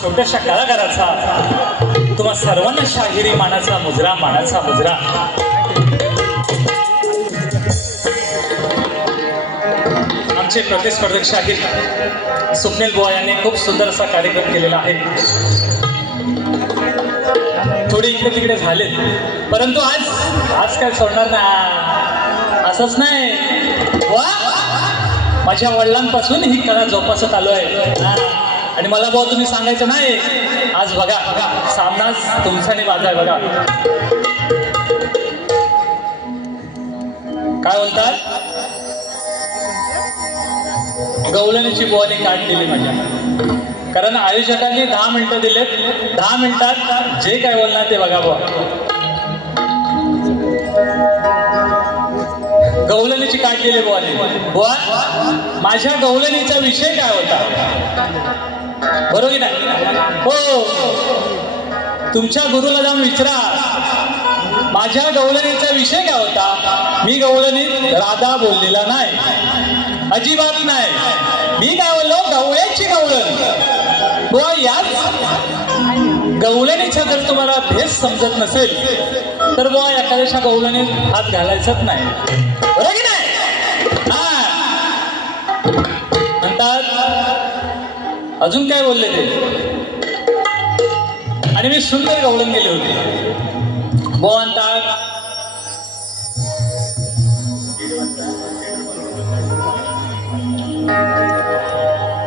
छोट्याशा कलाकाराचा तुम्हा सर्वांना शाहिरी मानाचा मुजरा आमचे प्रतिस्पर्धक शाहीर स्वप्नील बुवा यांनी खूप सुंदर असा कार्यक्रम केलेला आहे. थोडे इकडे तिकडे झाले, परंतु आज काय सोडणार ना. असंच नाही वा, माझ्या वडिलांपासून ही कला जोपासत आलो आहे. आणि मला भाऊ तुम्ही सांगायचं नाही, आज बघा सामनाच तुमचा आणि माझा आहे. बघा काय बोलतात, गवळणीची बुवाने काट दिली माझ्या, कारण आयोजकांनी 10 मिनिटं दिलेत. 10 मिनिटात जे काय बोलणार ते बघा बुवा. गवळणीची काट दिली बुवाने. बुवा माझ्या गवळणीचा विषय काय होता, बरोबर नाही? हो, तुमच्या गुरुला जाऊन विचारा माझ्या गवळणीचा विषय काय होता. मी गवळणीत राधा बोललेला नाही, अजिबात नाही. मी काय बोललो, गवळ्याची गवळण. बुवा याच गवळणीचा जर तुम्हाला भेस समजत नसेल तर बुवा एखाद्याच्या गवळणीत हात घालायचाच नाही, बरोबर की नाही? म्हणतात अजून काय बोलले ते, आणि मी सुंदर गवळण गेले होते. बुवा म्हणतात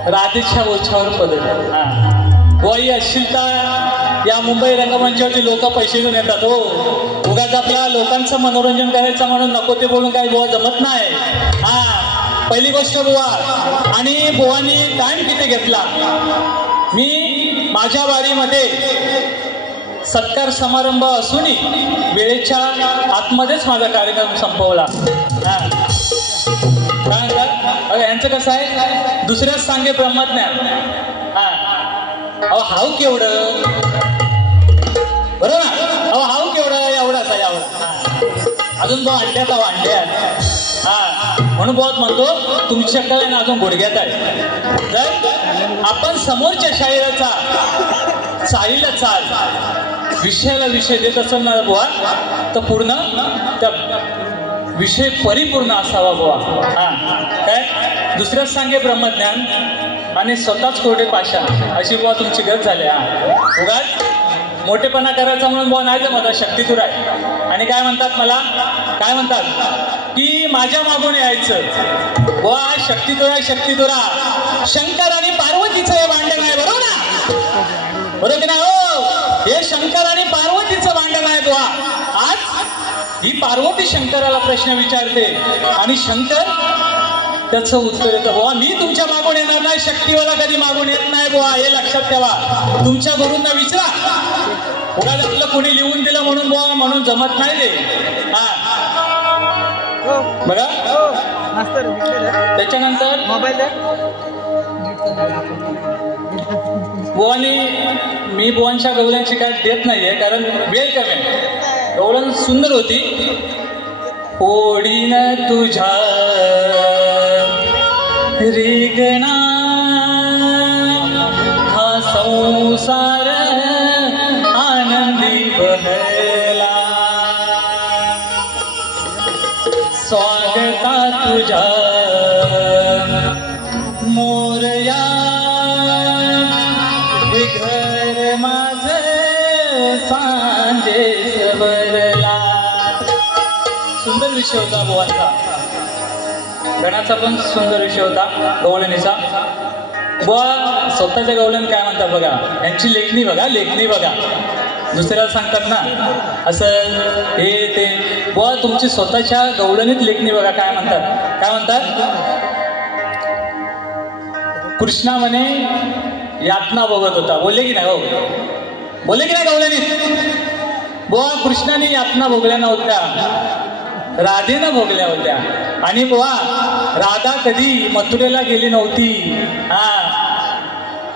राधेच्या ओछावर पदर. बुवाई अश्लीलता या मुंबई रंगमंचावरची लोक पैसे घेऊन येतात. हो, उगाच आपल्या लोकांचं मनोरंजन करायचं म्हणून नको ते बोलून काय बुवा जमत नाही. पहिली गोष्ट बुवा, आणि बुवानी टाइम किती घेतला. मी माझ्या वारीमध्ये सत्कार समारंभ असूनही वेळेच्या आतमध्येच माझा कार्यक्रम संपवला. काय म्हणतात यांचं कसं आहे, दुसऱ्याच सांगे ब्रह्मज्ञान. हाव केवढं, बरोबर ना? हाव केवढं, एवढाच आहे एवढा. अजून भाऊ अंड्यात. म्हणून बहुत म्हणतो तुमची अक्कल आहे ना अजून गुडघ्यात आहे. तर आपण समोरच्या शाहिराचा चालीला चाल, विषयाला विषय देत असेल ना बुवा, तर पूर्ण त्या विषय परिपूर्ण असावा बुवा. काय दुसऱ्याच सांगे ब्रह्मज्ञान आणि स्वतःच कोरडे पाषाण, अशी बुवा तुमची गरज झाली. उगाच मोठेपणा करायचा म्हणून बुवा नाही जमत, शक्तितुर आहे. आणि काय म्हणतात मला, काय म्हणतात की माझ्या मागून यायचं. बुवा शक्तितुरा शंकर आणि पार्वतीचं हे भांडण आहे, बरोबर ना? बरोबर ना? हो, हे शंकर आणि पार्वतीचं भांडण आहे बुवा. आज ही पार्वती शंकराला प्रश्न विचारते आणि शंकर त्याचं उत्तर येतं. बुवा मी तुमच्या मागून येणार नाही, शक्तीवाला कधी मागून येत नाही बुवा, हे लक्षात ठेवा. तुमच्या गुरूंना विचारा. उगाच आपलं कोणी लिहून दिलं म्हणून बुवा म्हणून जमत नाही ते. बघा त्याच्यानंतर बुवानी, मी बुवांच्या गवळणीची काट देत नाहीये कारण वेळ कमी आहे. गवळण सुंदर होती. ओढीन तुझ्या रिगणा हा संसार आनंदी बहला, स्वागता तुझ्या मोरया घर माझे सांजे सबरला. सुंदर विषय होता बुवांचा, गणाचा पण सुंदर विषय होता गवळणीचा. बुवा स्वतःच्या गवळण काय म्हणतात बघा, यांची लेखणी बघा. दुसऱ्याला सांगतात ना असं हे ते. बुवा तुमची स्वतःच्या गवळणीत लेखणी बघा काय म्हणतात. कृष्णा म्हणे यातना भोगत होता, बोलले की नाही? हो, बोलले की नाही गवळणीत? बुवा कृष्णाने यातना भोगल्या नव्हत्या, राधेनं भोगल्या होत्या. आणि बुवा राधा कधी मथुरेला गेली नव्हती.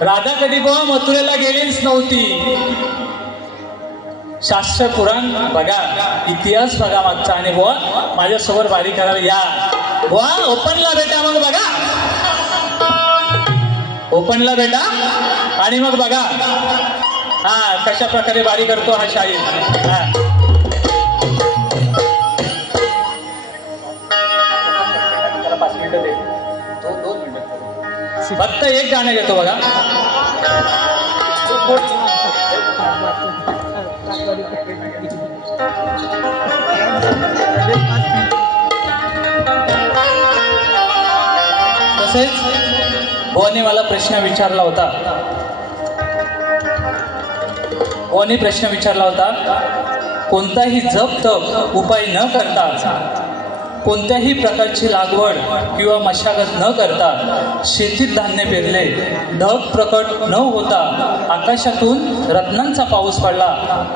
राधा कधी बुवा मथुरेला गेलीच नव्हती. शास्त्र पुराण बघा, इतिहास बघा मागचा, आणि बुवा माझ्यासोबत वारी करायला या. बुवा ओपनला भेटा, मग बघा ओपनला भेटा आणि मग बघा हा कशा प्रकारे बारी करतो हा शाहीर. हा फक्त एक गाणं घेतो बघा. तसेच बुवाने मला प्रश्न विचारला होता. बुवाने प्रश्न विचारला होता, कोणताही जप तप उपाय न करता, कोणत्याही प्रकारची लागवड किंवा मशागत न करता शेतीत धान्य पेरले, ढग प्रकट न होता आकाशातून रत्नांचा पाऊस पडला,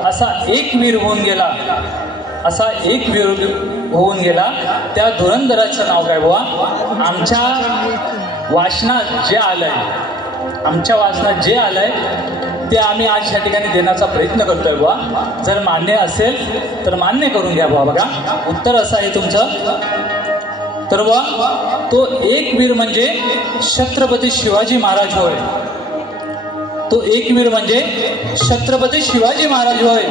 असा एक वीर होऊन गेला, असा एक वीर होऊन गेला, त्या धुरंधराचं नाव काय बुवा? आमच्या वाचनात जे आलंय ते आम्ही आज या ठिकाणी देण्याचा प्रयत्न करतोय बुवा. जर मान्य असेल तर मान्य करून घ्या बुवा. बघा उत्तर असं आहे तुमचं. तर बुवा तो एक वीर म्हणजे छत्रपती शिवाजी महाराज होय. तो एक वीर म्हणजे छत्रपती शिवाजी महाराज होय.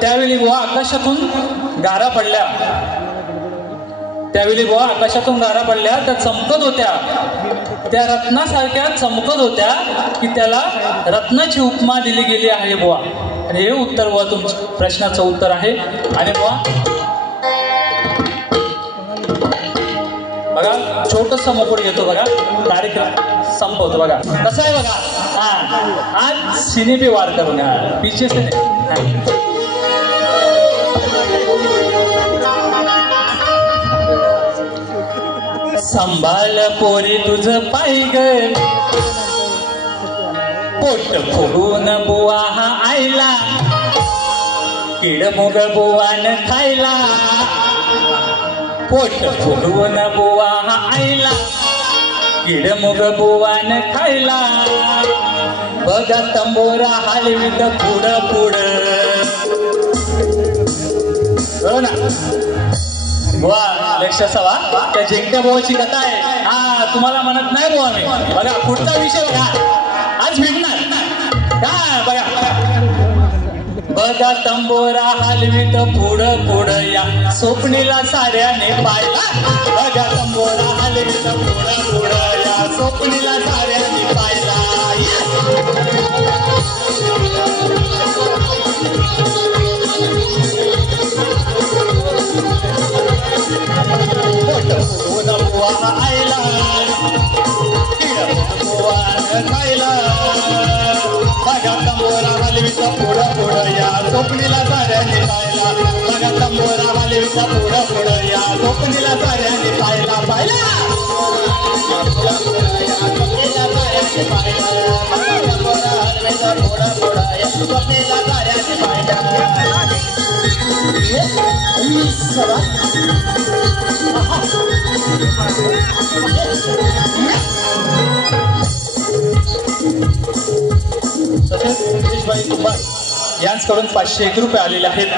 त्यावेळी बुवा आकाशातून गारा पडल्या, त्या चमकत होत्या, त्या रत्नासारख्या चमकत होत्या की त्याला रत्नाची उपमा दिली गेली आहे बुवा. आणि हे उत्तर बुवा तुमच्या प्रश्नाचं उत्तर आहे. आणि बुवा बघा छोटंसं मुकुट घेतो बघा, कार्यक्रम संपवतो बघा. कसं आहे बघा, हा आज सिने पे वार करून पीछे से संभाळ पोरी तुझ पाय ग, पोट फुगून बुवा हा आईला, किडमुग बुवान खायला, पोट फुगून बुवा हा आईला, किडमुग बुवान खायला, बघा तंबोरा हलवीत पुढं पुढं. हो ना बुवा, लक्ष असावा त्या जिंकट्या बुवाची कथा आहे. हा तुम्हाला म्हणत नाही बुवा मी. बघा पुढचा विषय बघा, आज भेटणार का बघा. बघा तंबोरा हलवीत पुढं पुढं या, स्वप्नीला साऱ्याने पाहिला. बघा तंबोरा हलवीत पुढं पुढं या, स्वप्नीला साऱ्याने पाहिला. आईला खायला, बघा तंबोरा हलवीचा पुढं पुढं या, स्वप्नीला साऱ्याने पाहिला. बघा तंबोरा हलवीचा पुढं पुढं या, स्वप्नीला साऱ्याने पाहिला. यांच्याकडून 501 रुपये आलेले आहेत.